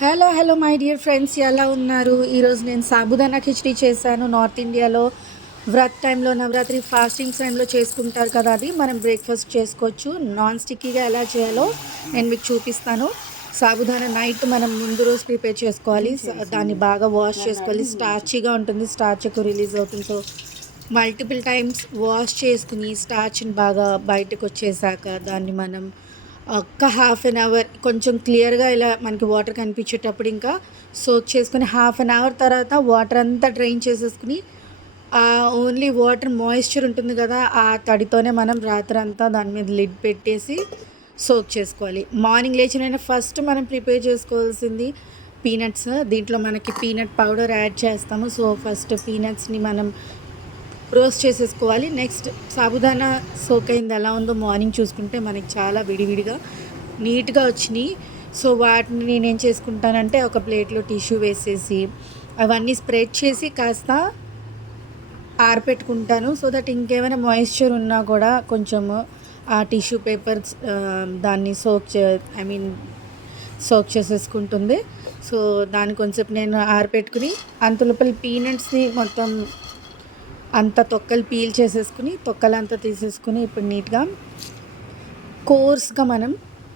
Hello hello my dear friends, ఎలా ఉన్నారు? ఈరోజు నేను సాబుదానా కిచిడి చేశాను. నార్త్ ఇండియాలో వ్రత్ టైంలో, నవరాత్రి ఫాస్టింగ్స్ టైంలో చేసుకుంటారు కదా, అది మనం బ్రేక్ఫాస్ట్ చేసుకోవచ్చు. నాన్ స్టిక్కీగా ఎలా చేయాలో నేను మీకు చూపిస్తాను. సాబుదానా నైట్ మనం ముందు రోజు ప్రిపేర్ చేసుకోవాలి. దాన్ని బాగా వాష్ చేసుకోవాలి. స్టార్చీగా ఉంటుంది, స్టార్చ్ ఎక్కువ రిలీజ్ అవుతుంది. సో మల్టిపుల్ టైమ్స్ వాష్ చేసుకుని స్టార్చ్ని బాగా బయటకు వచ్చేసాక దాన్ని మనం ఒక్క హాఫ్ అన్ అవర్ కొంచెం క్లియర్గా ఇలా మనకి వాటర్ కనిపించేటప్పుడు ఇంకా సోక్ చేసుకుని హాఫ్ అన్ అవర్ తర్వాత వాటర్ అంతా డ్రైన్ చేసేసుకుని ఓన్లీ వాటర్ మాయిశ్చర్ ఉంటుంది కదా, ఆ తడితోనే మనం రాత్రి అంతా దాని మీద లిడ్ పెట్టేసి సోక్ చేసుకోవాలి. మార్నింగ్ లేచినైనా ఫస్ట్ మనం ప్రిపేర్ చేసుకోవాల్సింది పీనట్స్. దీంట్లో మనకి పీనట్ పౌడర్ యాడ్ చేస్తాము. సో ఫస్ట్ పీనట్స్ని మనం రోస్ట్ చేసేసుకోవాలి. నెక్స్ట్ సాబుదానా సోక్ అయింది ఎలా ఉందో మార్నింగ్ చూసుకుంటే మనకి చాలా విడివిడిగా నీట్గా వచ్చినాయి. సో వాటిని నేనేం చేసుకుంటానంటే ఒక ప్లేట్లో టిష్యూ వేసేసి అవన్నీ స్ప్రెడ్ చేసి కాస్త ఆరపెట్టుకుంటాను. సో దట్ ఇంకేమైనా మాయిశ్చర్ ఉన్నా కూడా కొంచెము ఆ టిష్యూ పేపర్స్ దాన్ని సోక్ చేసేసుకుంటుంది. సో దాన్ని కొంచెం నేను ఆరపెట్టుకుని అంతలోపల పీనట్స్ని మొత్తం అంత తొక్కలు పీల్ చేసేసుకుని తొక్కలంతా తీసేసుకుని ఇప్పుడు నీట్గా కోర్స్గా మనం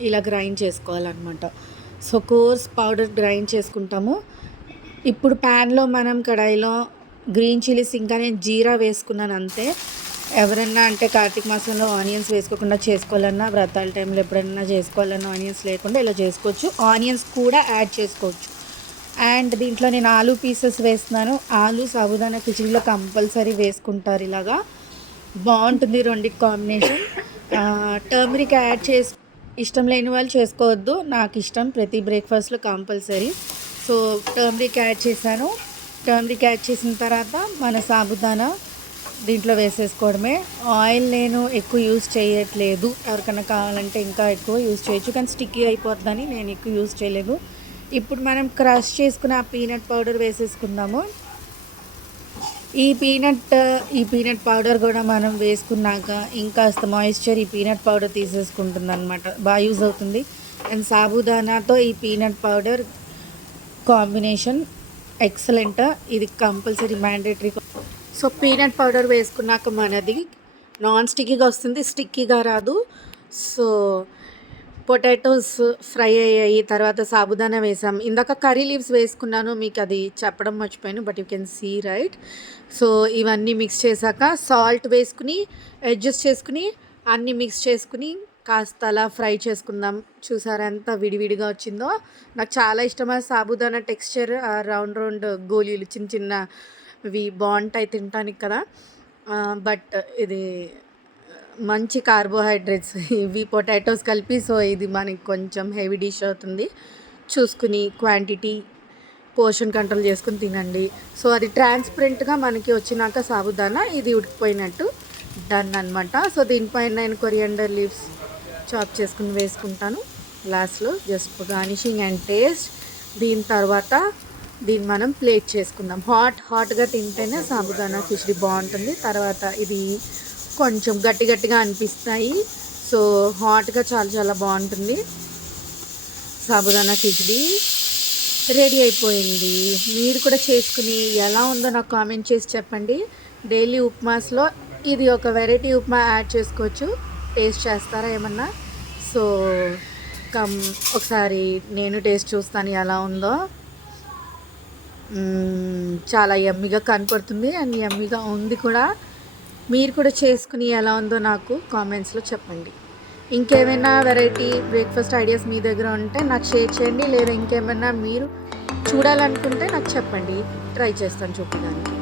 ఇలా గ్రైండ్ చేసుకోవాలన్నమాట. సో కోర్స్ పౌడర్ గ్రైండ్ చేసుకుంటాము. ఇప్పుడు ప్యాన్లో మనం కడాయిలో గ్రీన్ చిల్లీస్ ఇంకా నేను జీరా వేసుకున్నాను అంతే. ఎవరన్నా అంటే కార్తీక మాసంలో ఆనియన్స్ వేసుకోకుండా చేసుకోవాలన్నా, వ్రతాల టైంలో ఎప్పుడైనా చేసుకోవాలన్నా ఆనియన్స్ లేకుండా ఇలా చేసుకోవచ్చు. ఆనియన్స్ కూడా యాడ్ చేసుకోవచ్చు. అండ్ దీంట్లో నేను ఆలూ పీసెస్ వేస్తున్నాను. ఆలూ సాబుదానా కిచిడిలో కంపల్సరీ వేసుకుంటారు, ఇలాగా బాగుంటుంది రెండింటి కాంబినేషన్. టర్మరిక్ యాడ్ ఇష్టం లేని వాళ్ళు చేసుకోవద్దు, నాకు ఇష్టం ప్రతి బ్రేక్ఫాస్ట్లో కంపల్సరీ. సో టర్మరిక్ యాడ్ చేశాను. టర్మరిక్ యాడ్ చేసిన తర్వాత మన సాబుదానా దీంట్లో వేసేసుకోవడమే. ఆయిల్ నేను ఎక్కువ యూజ్ చేయట్లేదు, ఎవరికైనా కావాలంటే ఇంకా ఎక్కువ యూజ్ చేయొచ్చు, కానీ స్టిక్కీ అయిపోతుందని నేను ఎక్కువ యూజ్ చేయలేదు. ఇప్పుడు మనం క్రష్ చేసుకున్న ఆ పీనట్ పౌడర్ వేసేసుకుందాము. ఈ పీనట్ పౌడర్ కూడా మనం వేసుకున్నాక ఇంకాస్త మాయిశ్చర్ ఈ పీనట్ పౌడర్ తీసేసుకుంటుంది అనమాట, బాగా యూజ్ అవుతుంది. అండ్ సాబుదానాతో ఈ పీనట్ పౌడర్ కాంబినేషన్ ఎక్సలెంట్, ఇది compulsory mandatory. So peanut powder వేసుకున్నాక మనది నాన్ స్టిక్కీగా వస్తుంది, స్టిక్కీగా రాదు. సో పొటాటోస్ ఫ్రై అయ్యాయి, తర్వాత సాబుదానా వేసాం. ఇందాక కర్రీ లీవ్స్ వేసుకున్నాను, మీకు అది చెప్పడం మర్చిపోయాను, but you can see right. So ఇవన్నీ మిక్స్ చేశాక సాల్ట్ వేసుకుని అడ్జస్ట్ చేసుకుని అన్నీ మిక్స్ చేసుకుని కాస్త అలా ఫ్రై చేసుకుందాం. చూసారా ఎంత విడివిడిగా వచ్చిందో. నాకు చాలా ఇష్టమైన సాబుదానా టెక్స్చర్, రౌండ్ రౌండ్ గోళీలు చిన్న చిన్నవి బాగుంటాయి తినటానికి కదా. బట్ ఇది మంచి కార్బోహైడ్రేట్స్ ఇవి పొటాటోస్ కలిపి. సో ఇది మనకి కొంచెం హెవీ డిష్ అవుతుంది, చూసుకుని క్వాంటిటీ పోర్షన్ కంట్రోల్ చేసుకుని తినండి. సో అది ట్రాన్స్పరెంట్గా మనకి వచ్చినాక సాబుదానా ఇది ఉడికిపోయినట్టు డన్ అనమాట. సో దీనిపైన నేను కొరియాండర్ లీవ్స్ చాప్ చేసుకుని వేసుకుంటాను లాస్ట్లో, జస్ట్ గార్నిషింగ్ అండ్ టేస్ట్. దీని తర్వాత దీన్ని మనం ప్లేట్ చేసుకుందాం. హాట్గా తింటేనే సాబుదానా కిచిడి బాగుంటుంది. తర్వాత ఇది కొంచెం గట్టిగా అనిపిస్తాయి. సో హాట్గా చాలా బాగుంటుంది. సాబుదానా కిచిడి రెడీ అయిపోయింది. మీరు కూడా చేసుకుని ఎలా ఉందో నాకు కామెంట్ చేసి చెప్పండి. డైలీ ఉప్మాస్లో ఇది ఒక వెరైటీ ఉప్మా యాడ్ చేసుకోవచ్చు. టేస్ట్ చేస్తారా ఏమన్నా? సో ఒకసారి నేను టేస్ట్ చూస్తాను ఎలా ఉందో. చాలా యమ్మీగా కనపడుతుంది అండ్ యమ్మీగా ఉంది కూడా. మీరు కూడా చేసుకుని ఎలా ఉందో నాకు కామెంట్స్లో చెప్పండి. ఇంకేమైనా వెరైటీ బ్రేక్ఫాస్ట్ ఐడియాస్ మీ దగ్గర ఉంటే నాకు షేర్ చేయండి, లేదా ఇంకేమైనా మీరు చూడాలనుకుంటే నాకు చెప్పండి, ట్రై చేస్తాను చూపడానికి.